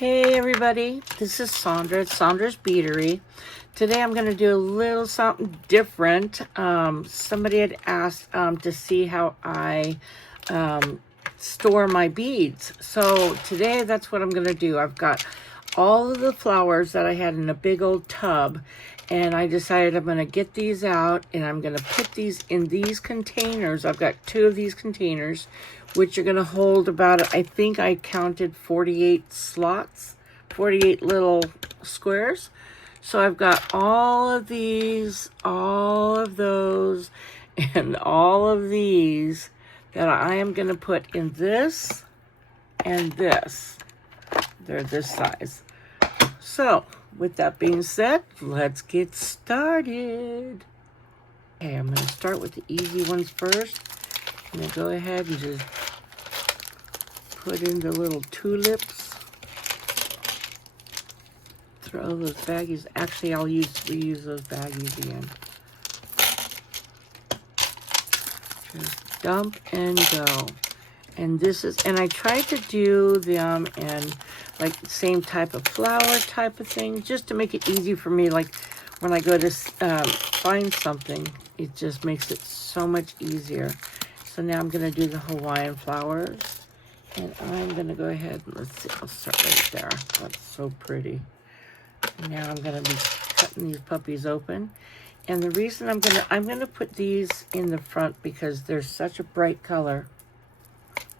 Hey everybody, this is Sandra at Sandra's Beatery. Today I'm going to do a little something different. Somebody had asked to see how I store my beads. So today that's what I'm going to do. I've got all of the flowers that I had in a big old tub, and I decided I'm going to get these out and I'm going to put these in these containers. I've got 2 of these containers, which are going to hold about, I think I counted 48 slots, 48 little squares. So I've got all of these, all of those, and all of these that I am going to put in this and this. They're this size. So, with that being said, let's get started. Okay, I'm going to start with the easy ones first. I'm going to go ahead and just put in the little tulips. Throw those baggies. Actually, I'll reuse those baggies again. Just dump and go. And this is, and I tried to do them in like the same type of flower type of thing, just to make it easy for me. Like when I go to find something, it just makes it so much easier. So now I'm going to do the Hawaiian flowers. And I'm going to go ahead and let's see, I'll start right there. That's so pretty. And now I'm going to be cutting these puppies open. And the reason I'm going to put these in the front because they're such a bright color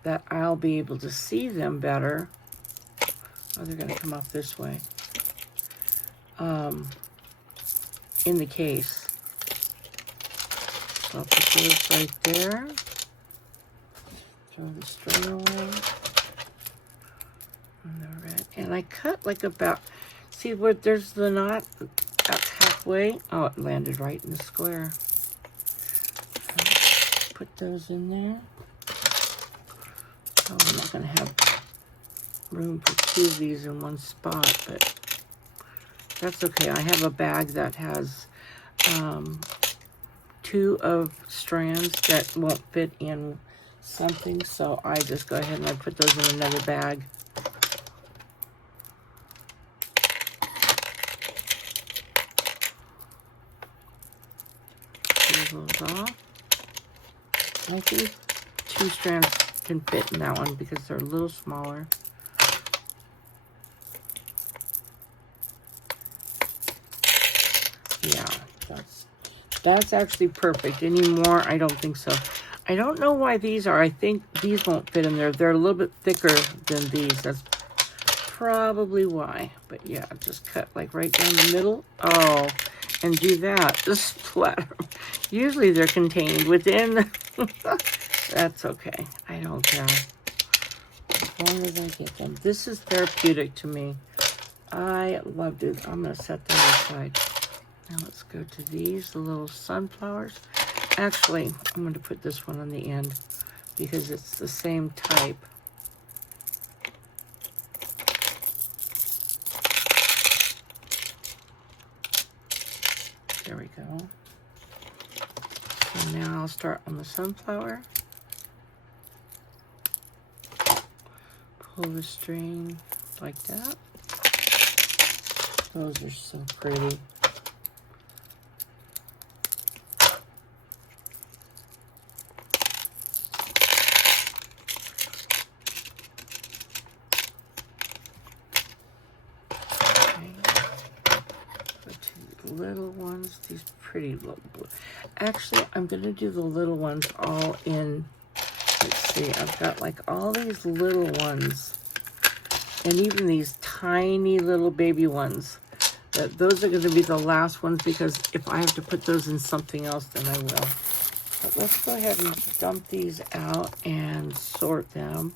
that I'll be able to see them better. Oh, they're going to come off this way. In the case. So I'll put those right there. Throw the string away. And the red. And I cut like about, see where there's the knot about halfway. Oh, it landed right in the square. Put those in there. Oh, I'm not going to have room for 2 of these in one spot, but that's okay. I have a bag that has 2 of strands that won't fit in something, so I just go ahead and I put those in another bag. Pull those off. I think 2 strands can fit in that one because they're a little smaller. Yeah, that's actually perfect. Any more? I don't think so. I don't know why these are. I think these won't fit in there. They're a little bit thicker than these. That's probably why. But yeah, just cut like right down the middle. Oh, and do that. Just splatter. Usually they're contained within. That's okay. I don't care. As long as I get them. This is therapeutic to me. I loved it. I'm going to set that aside. Now let's go to these, the little sunflowers. Actually, I'm going to put this one on the end because it's the same type. There we go. So now I'll start on the sunflower. Pull the string like that. Those are so pretty. Little ones, these pretty little blue. Actually, I'm going to do the little ones all in. Let's see, I've got like all these little ones and even these tiny little baby ones. Those are going to be the last ones because if I have to put those in something else, then I will. But let's go ahead and dump these out and sort them.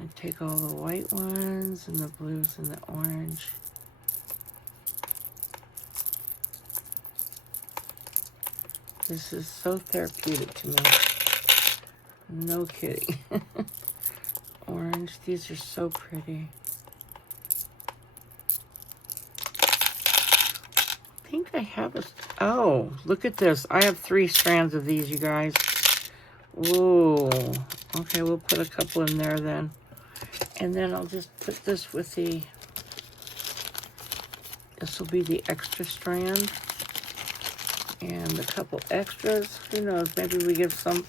I take all the white ones and the blues and the orange. This is so therapeutic to me. No kidding. Orange. These are so pretty. I think I have a... Oh, look at this. I have 3 strands of these, you guys. Ooh. Okay, we'll put a couple in there then. And then I'll just put this with the, this will be the extra strand. And a couple extras. Who knows, maybe we give some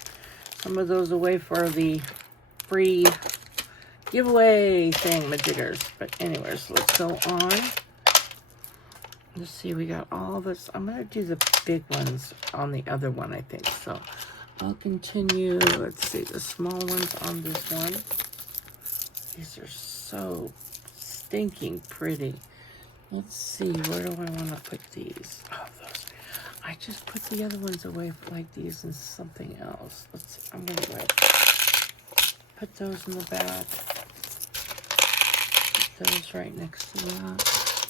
of those away for the free giveaway thing-majiggers. But anyways, let's go on. Let's see, we got all this. I'm going to do the big ones on the other one, I think. So I'll continue. Let's see, the small ones on this one. These are so stinking pretty. Let's see, where do I want to put these? Oh, those. I just put the other ones away like these and something else. Let's see, I'm going to put those in the back. Put those right next to that.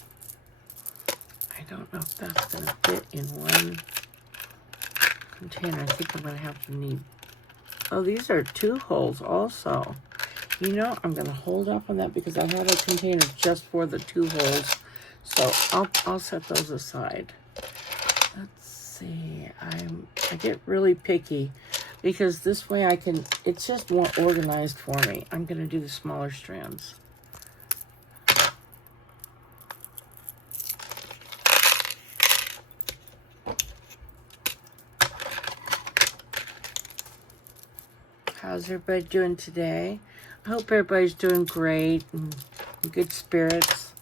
I don't know if that's going to fit in one container. I think I'm going to have to need... Oh, these are 2 holes also. You know, I'm going to hold off on that because I had a container just for the 2 holes. So I'll set those aside. Let's see. I get really picky because this way I can... It's just more organized for me. I'm going to do the smaller strands. How's everybody doing today? I hope everybody's doing great and in good spirits.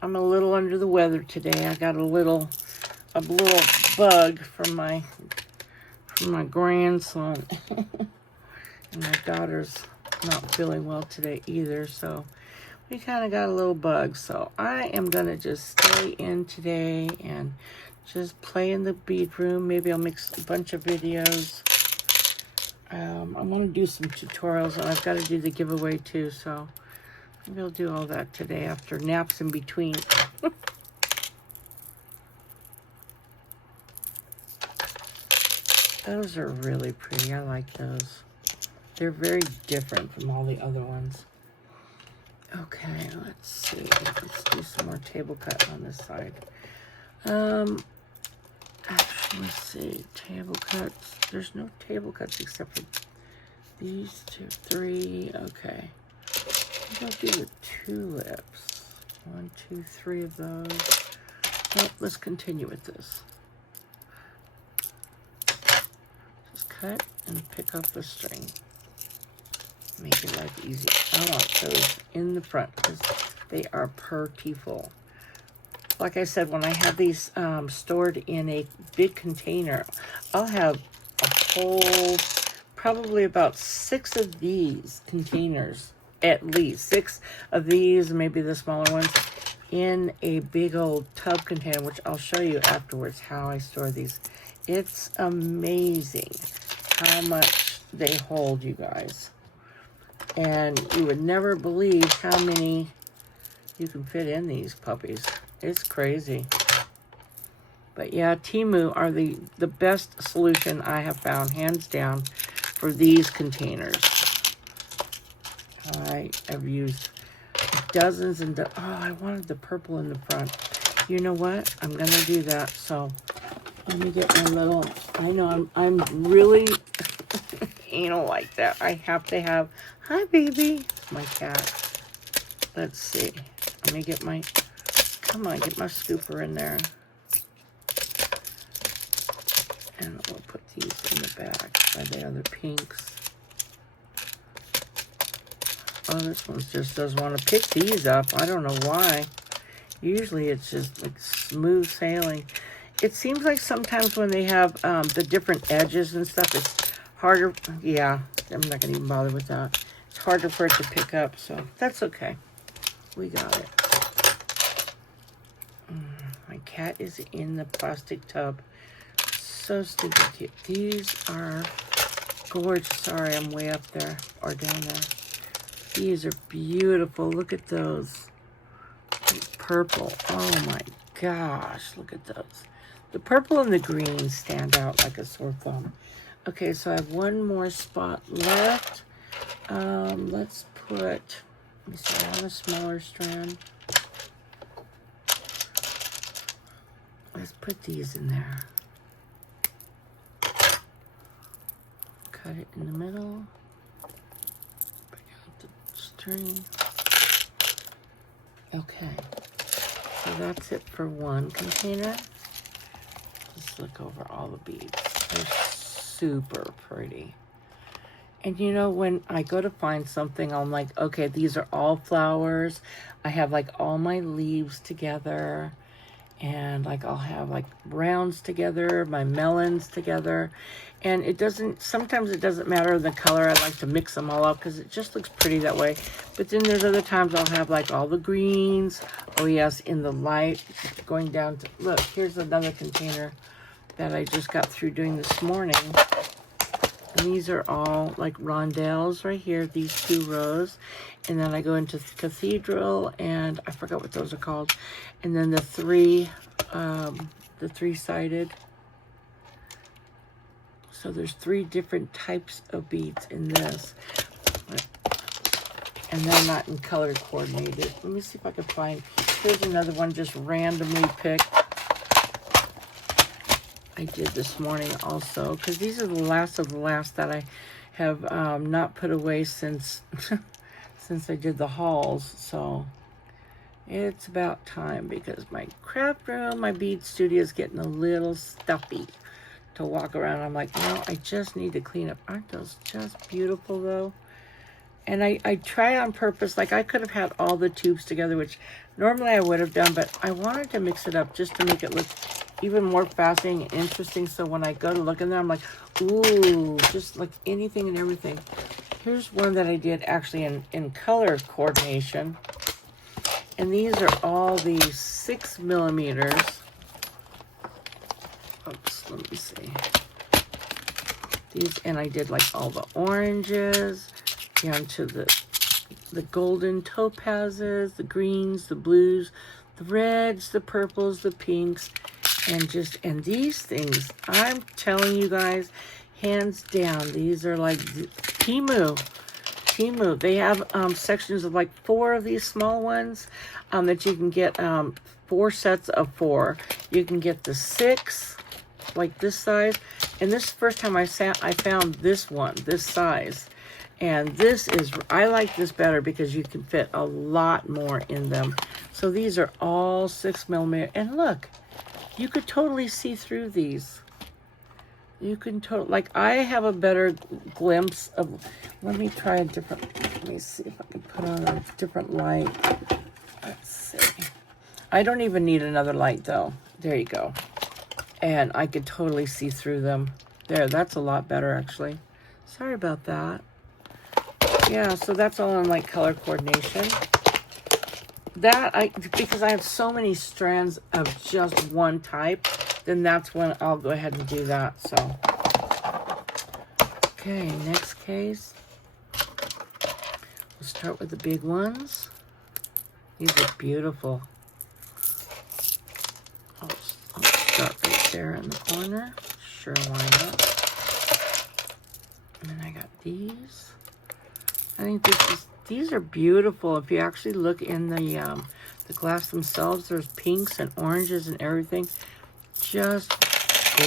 I'm a little under the weather today. I got a little bug from my grandson. And my daughter's not feeling well today either, so we kind of got a little bug. So I am going to just stay in today and just play in the bead room. Maybe I'll mix a bunch of videos. I want to do some tutorials, and I've got to do the giveaway too, so maybe I'll do all that today after naps in between. Those are really pretty. I like those. They're very different from all the other ones. Okay, let's see. Let's do some more table cut on this side. Actually, let's see. Table cuts. There's no table cuts except for these 2, 3. Okay. Maybe I'll do the tulips. 1, 2, 3 of those. Oh, let's continue with this. Just cut and pick up the string. Make your life easy. I want those in the front because they are prettiful. Like I said, when I have these stored in a big container, I'll have a whole, probably about 6 of these containers, at least 6 of these, maybe the smaller ones, in a big old tub container, which I'll show you afterwards how I store these. It's amazing how much they hold, you guys. And you would never believe how many you can fit in these puppies. It's crazy. But yeah, Temu are the best solution I have found, hands down, for these containers. I have used dozens and oh, I wanted the purple in the front. You know what? I'm going to do that. So let me get my little, I know I'm really anal like that. I have to have, hi baby, my cat. Let's see. Let me get my, come on, get my scooper in there. And we'll put these in the back by the other pinks. Oh, this one just doesn't want to pick these up. I don't know why. Usually it's just like smooth sailing. It seems like sometimes when they have the different edges and stuff, it's harder. Yeah, I'm not going to even bother with that. It's harder for it to pick up, so that's okay. We got it. My cat is in the plastic tub. So stupid cute. These are gorgeous. Sorry, I'm way up there or down there. These are beautiful. Look at those. Purple. Oh my gosh, look at those. The purple and the green stand out like a sore thumb. Okay, so I have one more spot left. Let's put, let me see, I want a smaller strand. Let's put these in there. Cut it in the middle. Pick out the string. Okay, so that's it for one container. Just look over all the beads. They're super pretty. And you know, when I go to find something, I'm like, okay, these are all flowers. I have like all my leaves together. And like I'll have like rounds together, my melons together. And it doesn't, sometimes it doesn't matter the color. I like to mix them all up because it just looks pretty that way. But then there's other times I'll have like all the greens. Oh yes, in the light, going down to, look, here's another container that I just got through doing this morning. And these are all like rondelles right here, these 2 rows. And then I go into Cathedral, and I forgot what those are called. And then the three-sided. So there's 3 different types of beads in this. And they're not in color coordinated. Let me see if I can find, here's another one just randomly picked. I did this morning also, because these are the last of the last that I have not put away since since I did the hauls. So it's about time, because my craft room, my bead studio is getting a little stuffy to walk around. I'm like, no, I just need to clean up. Aren't those just beautiful though? And I try on purpose, like I could have had all the tubes together, which normally I would have done, but I wanted to mix it up just to make it look even more fascinating and interesting. So when I go to look in there, I'm like, ooh, just like anything and everything. Here's one that I did actually in color coordination. And these are all these 6 millimeters. Oops, let me see. These, and I did like all the oranges down to the golden topazes, the greens, the blues, the reds, the purples, the pinks, and these things, I'm telling you guys, hands down, these are like Temu. They have sections of like 4 of these small ones that you can get 4 sets of 4. You can get the 6, like this size. And this is the first time I found this one, this size. And this is, I like this better because you can fit a lot more in them. So these are all 6 millimeter. And look, you could totally see through these. You can totally, like I have a better glimpse of, let me try a different, let me see if I can put on a different light. Let's see. I don't even need another light though. There you go. And I could totally see through them. There, that's a lot better actually. Sorry about that. Yeah, so that's all in like color coordination. That, because I have so many strands of just one type, then that's when I'll go ahead and do that. So, okay, next case. We'll start with the big ones. These are beautiful. I'll start right there in the corner. Sure, why not? And then I got these. I think these are beautiful. If you actually look in the glass themselves, there's pinks and oranges and everything. Just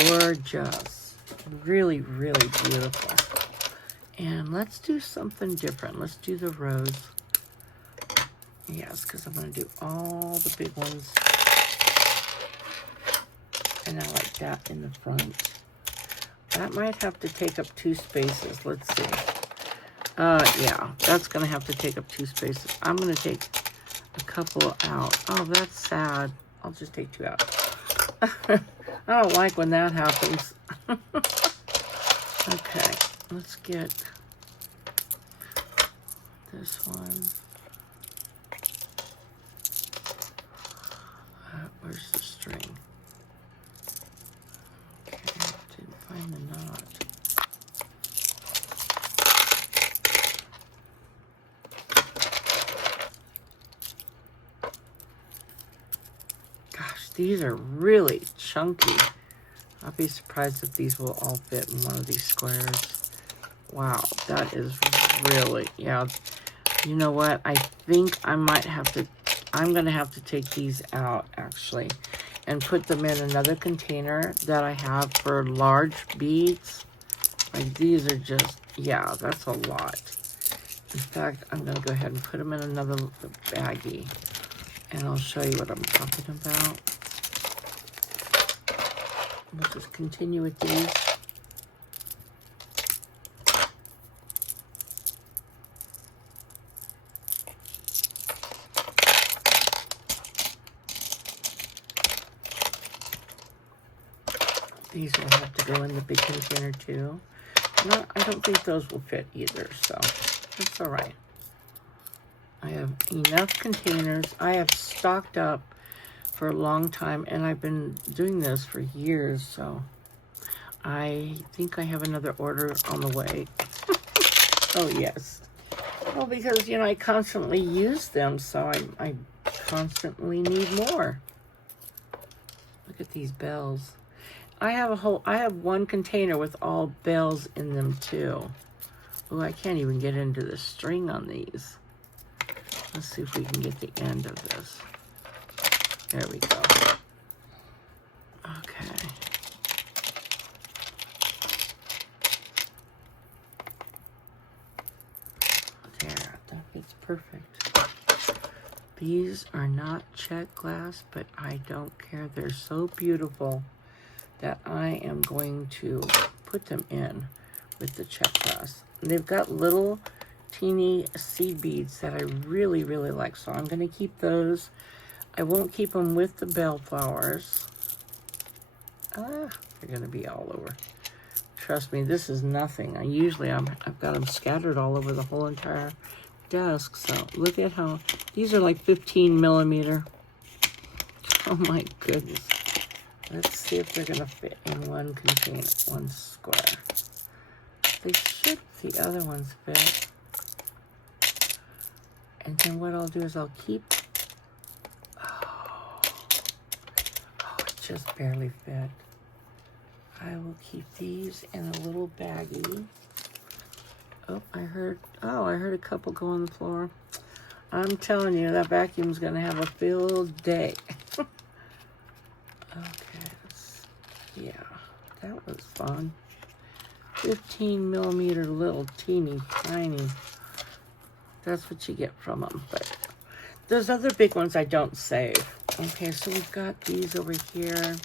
gorgeous. Really, really beautiful. And let's do something different. Let's do the rose. Yes, because I'm going to do all the big ones. And I like that in the front. That might have to take up 2 spaces. Let's see. Yeah, that's going to have to take up 2 spaces. I'm going to take a couple out. Oh, that's sad. I'll just take 2 out. I don't like when that happens. Okay, let's get this one. Where's the string? Okay, didn't find the knot. Gosh, these are really chunky. I'll be surprised if these will all fit in one of these squares. Wow, that is really, yeah. You know what? I think I might have to, I'm going to have to take these out, actually, and put them in another container that I have for large beads. Like, these are just, yeah, that's a lot. In fact, I'm going to go ahead and put them in another baggie. and I'll show you what I'm talking about. We'll just continue with these. These will have to go in the big container too. No, I don't think those will fit either, so that's all right. I have enough containers. I have stocked up for a long time, and I've been doing this for years, so I think I have another order on the way. Oh, yes. Well, because, you know, I constantly use them, so I constantly need more. Look at these bells. I have one container with all bells in them, too. Oh, I can't even get into the string on these. Let's see if we can get the end of this. There we go. Okay. There, that fits perfect. These are not check glass, but I don't care. They're so beautiful that I am going to put them in with the check glass. And they've got little teeny seed beads that I really, really like, so I'm going to keep those. I won't keep them with the bellflowers. They're going to be all over. Trust me, this is nothing. I've got them scattered all over the whole entire desk. So look at how these are like 15 millimeter. Oh my goodness. Let's see if they're going to fit in one container, one square. They should. The other ones fit. And then what I'll do is I'll keep. Oh, it just barely fit. I will keep these in a little baggie. Oh, I heard a couple go on the floor. I'm telling you, that vacuum's gonna have a field day. Okay, yeah, that was fun. 15 millimeter little teeny tiny. That's what you get from them. But those other big ones I don't save. Okay, so we've got these over here.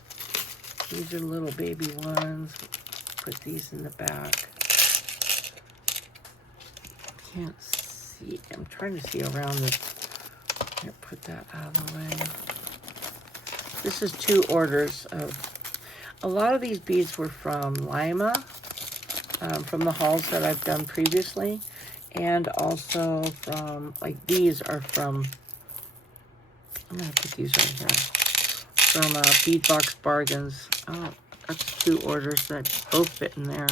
These are little baby ones. Put these in the back. Can't see. I'm trying to see around this. Here, put that out of the way. This is 2 orders of. A lot of these beads were from Lima, from the hauls that I've done previously, and also from, like, these are from. I'm gonna put these right here. From Beadbox Bargains. Oh, that's 2 orders that both fit in there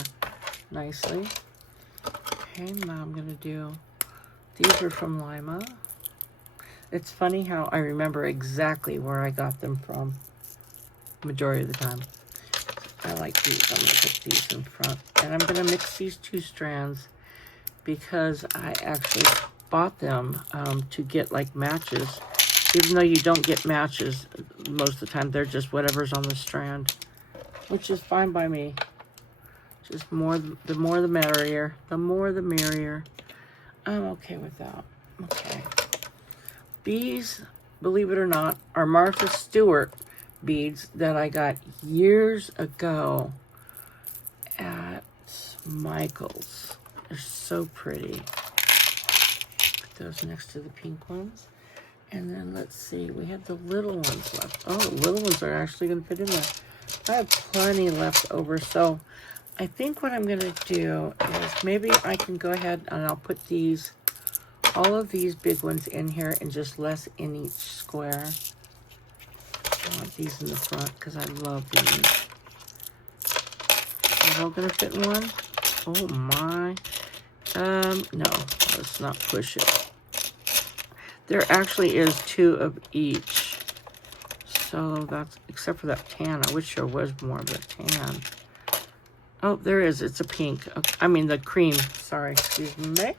nicely. Okay, now I'm gonna do, these are from Lima. It's funny how I remember exactly where I got them from, majority of the time. I like these. I'm gonna put these in front. And I'm gonna mix these 2 strands because I actually bought them to get like matches. Even though you don't get matches most of the time, they're just whatever's on the strand, which is fine by me. Just the more the merrier. The more the merrier. I'm okay with that. Okay. These, believe it or not, are Martha Stewart beads that I got years ago at Michael's. They're so pretty. Put those next to the pink ones. And then let's see, we have the little ones left. Oh, the little ones are actually going to fit in there. I have plenty left over, so I think what I'm going to do is maybe I can go ahead and I'll put these, all of these big ones in here and just less in each square. I want these in the front because I love these. Are they all going to fit in one? Oh my. No, let's not push it. There actually is 2 of each. So that's, except for that tan. I wish there was more of the tan. Oh, there is. It's a pink. Okay, I mean the cream. Sorry, excuse me.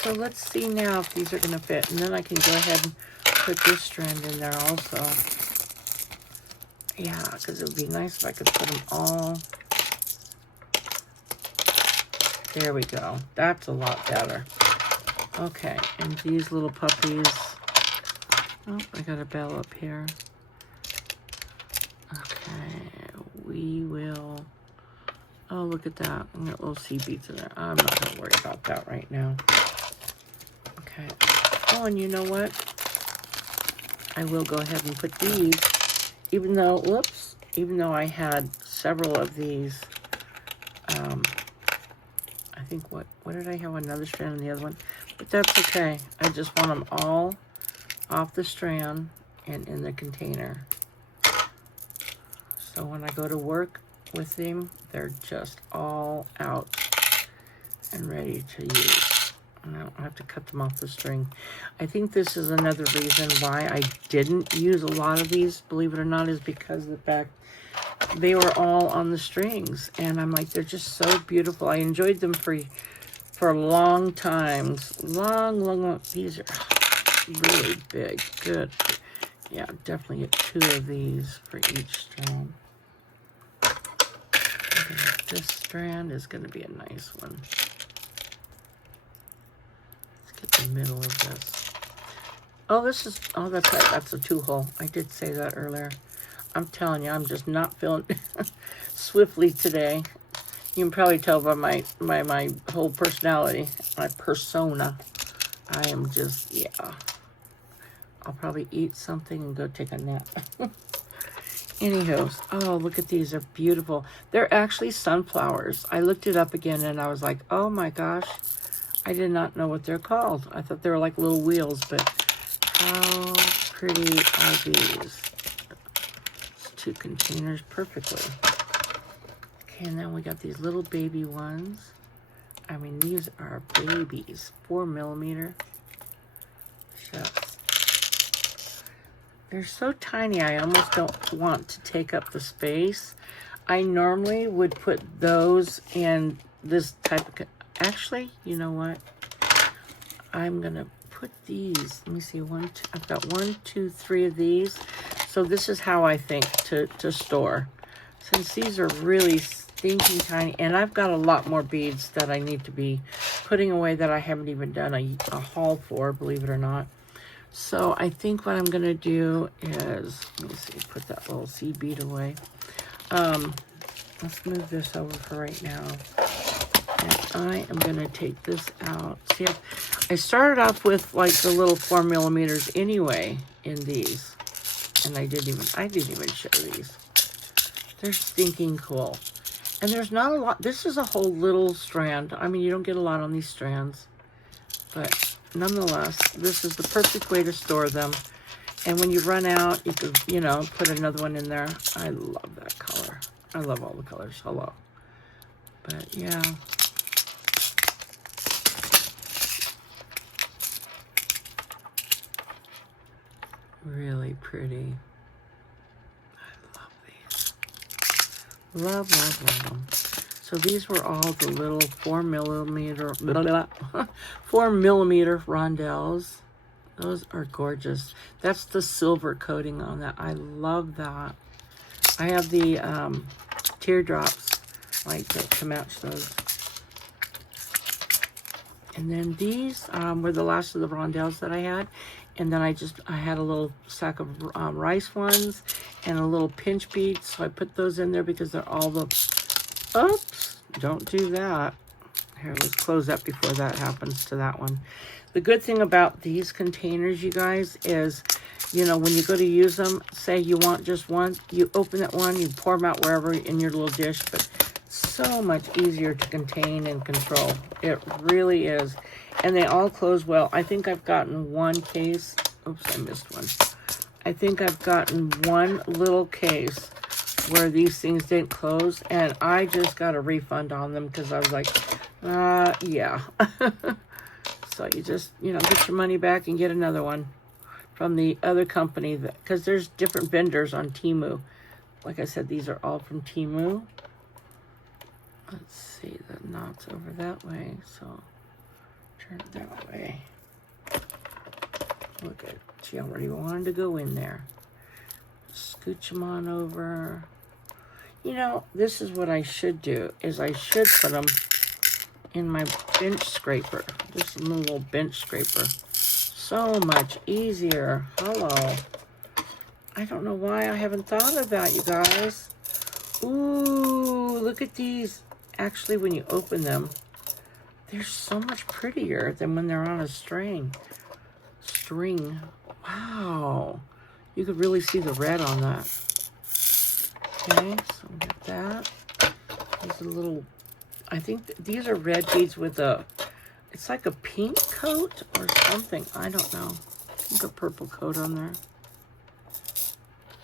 So let's see now if these are going to fit. And then I can go ahead and put this strand in there also. Yeah, because it would be nice if I could put them all. There we go. That's a lot better. Okay, and these little puppies, Oh, I got a bell up here. Okay, we will... Oh, look at that. I got little seed beads in there. I'm not going to worry about that right now. Okay. Oh, and you know what? I will go ahead and put these, even though, whoops, even though I had several of these, I think, what did I have? Another strand in the other one? But that's okay. I just want them all off the strand and in the container. So when I go to work with them, they're just all out and ready to use. And I don't have to cut them off the string. I think this is another reason why I didn't use a lot of these, believe it or not, is because of the fact they were all on the strings. And I'm like, they're just so beautiful. I enjoyed them for long times. Long. These are really big. Good. Yeah, definitely get 2 of these for each strand. Okay, this strand is going to be a nice one. The middle of this. Oh, this is, oh, that's right, that's a 2-hole. I did say that earlier. I'm telling you, I'm just not feeling swiftly today. You can probably tell by my whole personality, my persona. I am just, yeah. I'll probably eat something and go take a nap. Anywho, oh, look at these, they're beautiful. They're actually sunflowers. I looked it up again and I was like, oh my gosh. I did not know what they're called. I thought they were like little wheels, but how pretty are these? It's 2 containers perfectly. Okay, and then we got these little baby ones. I mean, these are babies. 4mm. Shucks. They're so tiny, I almost don't want to take up the space. I normally would put those in this type of... Actually, you know what? I'm going to put these. Let me see. I've got 1, 2, 3 of these. So this is how I think to store. Since these are really stinking tiny. And I've got a lot more beads that I need to be putting away that I haven't even done a haul for, believe it or not. So I think what I'm going to do is, let me see, put that little seed bead away. Let's move this over for right now. And I am going to take this out. See, I started off with like the little 4mm anyway in these. And I didn't even show these. They're stinking cool. And there's not a lot. This is a whole little strand. I mean, you don't get a lot on these strands. But nonetheless, this is the perfect way to store them. And when you run out, you could, you know, put another one in there. I love that color. I love all the colors. Hello. But yeah. Really pretty. I love these. Love them. So these were all the little 4mm, 4mm rondelles. Those are gorgeous. That's the silver coating on that. I love that. I have the teardrops like to match those. And then these were the last of the rondelles that I had. And then I had a little sack of rice ones and a little pinch bead. So I put those in there because they're all the, oops, don't do that. Here, let's close that before that happens to that one. The good thing about these containers, you guys, is, you know, when you go to use them, say you want just one, you open that one, you pour them out wherever in your little dish, but so much easier to contain and control. It really is. And they all close well. I think I've gotten one case. Oops, I missed one. I think I've gotten one little case where these things didn't close, and I just got a refund on them because I was like, yeah. So you just, you know, get your money back and get another one from the other company, because there's different vendors on Temu. Like I said, these are all from Temu. Let's see, the knot's over that way, so turn it that way. Look at, she already wanted to go in there. Scooch them on over. You know, this is what I should do, is I should put them in my bench scraper. Just a little bench scraper. so much easier. Hello. I don't know why I haven't thought of that, you guys. Ooh, look at these. Actually, when you open them, they're so much prettier than when they're on a string. Wow. You could really see the red on that. Okay, so we got that. These are little, I think these are red beads with a, it's like a pink coat or something. I don't know. I think a purple coat on there.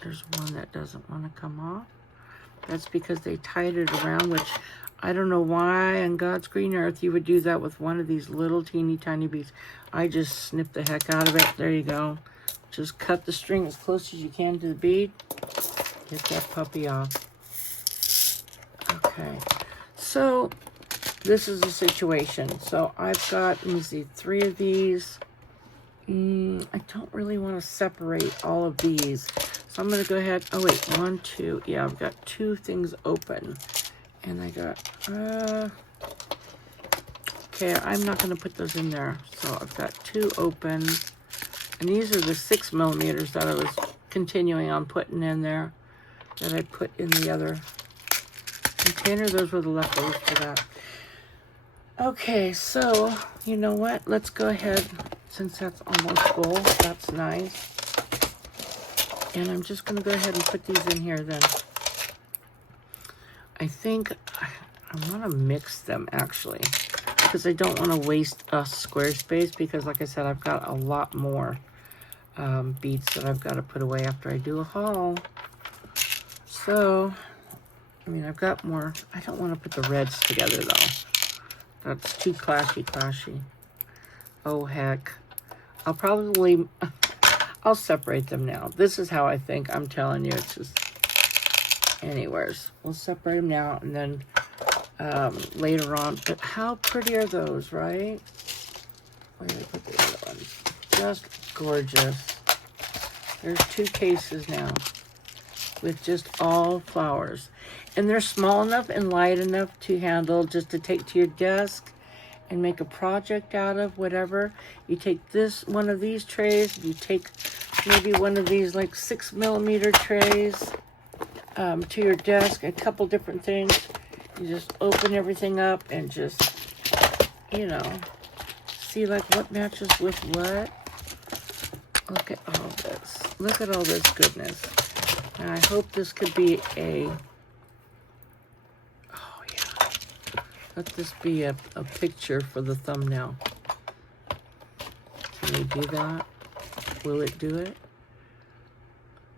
There's one that doesn't want to come off. That's because they tied it around, which I don't know why on God's green earth you would do that with one of these little teeny tiny beads. I just snipped the heck out of it. There you go. Just cut the string as close as you can to the bead. Get that puppy off. Okay. So this is the situation. So I've got, let me see, 3 of these. I don't really want to separate all of these. So I'm going to go ahead. Oh, wait. 1, 2. Yeah, I've got 2 things open. And I got, okay, I'm not going to put those in there. So I've got 2 open. And these are the 6 millimeters that I was continuing on putting in there that I put in the other container. Those were the leftovers for that. Okay, so you know what? Let's go ahead, since that's almost full. That's nice. And I'm just going to go ahead and put these in here then. I think I want to mix them actually, because I don't want to waste a square space, because like I said, I've got a lot more beads that I've got to put away after I do a haul. So, I mean, I've got more. I don't want to put the reds together though. That's too clashy. Oh heck. I'll probably, I'll separate them now. This is how I think. I'm telling you, it's just, anyways, we'll separate them now and then later on. But how pretty are those, right? Where did I put the other ones? Just gorgeous. There's 2 cases now with just all flowers. And they're small enough and light enough to handle, just to take to your desk and make a project out of, whatever. You take this, one of these trays, you take maybe one of these like 6 millimeter trays to your desk, a couple different things. You just open everything up and just, you know, see like what matches with what. Look at all this. Look at all this goodness. And I hope this could be a, oh yeah, let this be a picture for the thumbnail. Can we do that? Will it do it?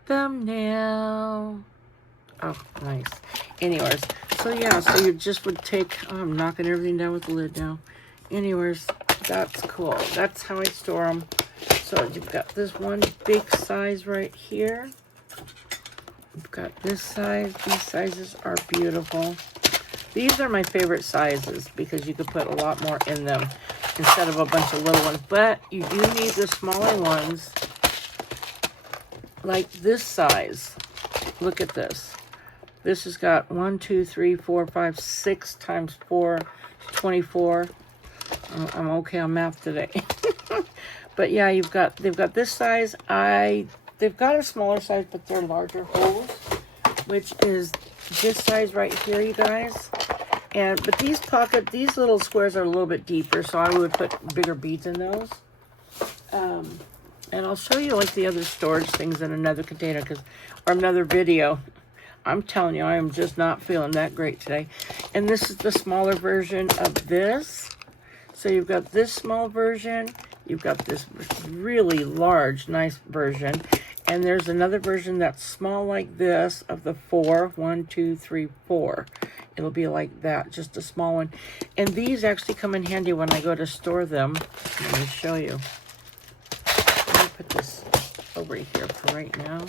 Thumbnail. Oh, nice. Anyways, so yeah, so you just would take, oh, I'm knocking everything down with the lid now. Anyways, that's cool. That's how I store them. So you've got this one big size right here. You've got this size. These sizes are beautiful. These are my favorite sizes because you could put a lot more in them instead of a bunch of little ones. But you do need the smaller ones like this size. Look at this. This has got 1, 2, 3, 4, 5, 6 times 4, 24. I'm okay on math today. But yeah, they've got this size. They've got a smaller size, but they're larger holes, which is this size right here, you guys. But these little squares are a little bit deeper, so I would put bigger beads in those. And I'll show you like the other storage things in another container, or another video. I'm telling you, I am just not feeling that great today. And this is the smaller version of this. So you've got this small version. You've got this really large, nice version. And there's another version that's small like this of the 4. 1, 2, 3, 4. It'll be like that, just a small one. And these actually come in handy when I go to store them. Let me show you. Let me put this over here for right now.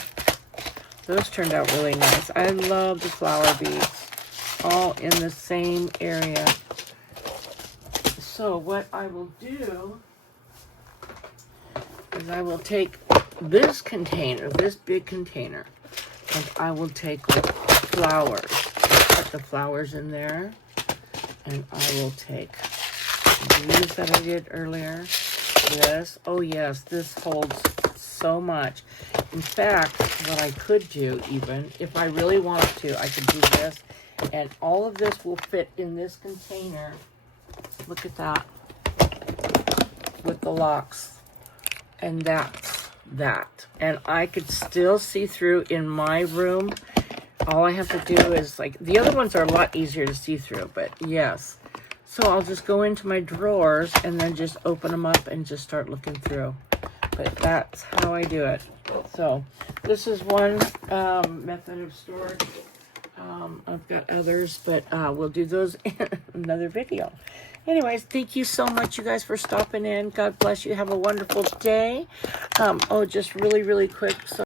Those turned out really nice. I love the flower beads, all in the same area. So what I will do is I will take this container, this big container, and I will take the flowers. Put the flowers in there, and I will take these that I did earlier, this. Oh yes, this holds so much. In fact, what I could do, even if I really wanted to, I could do this, and all of this will fit in this container. Look at that, with the locks, and that's that. And I could still see through in my room. All I have to do is, like, the other ones are a lot easier to see through, but yes. So I'll just go into my drawers and then just open them up and just start looking through. But that's how I do it. So this is one method of storage. I've got others, but we'll do those in another video. Anyways, thank you so much, you guys, for stopping in. God bless you. Have a wonderful day. Oh, just really, really quick. So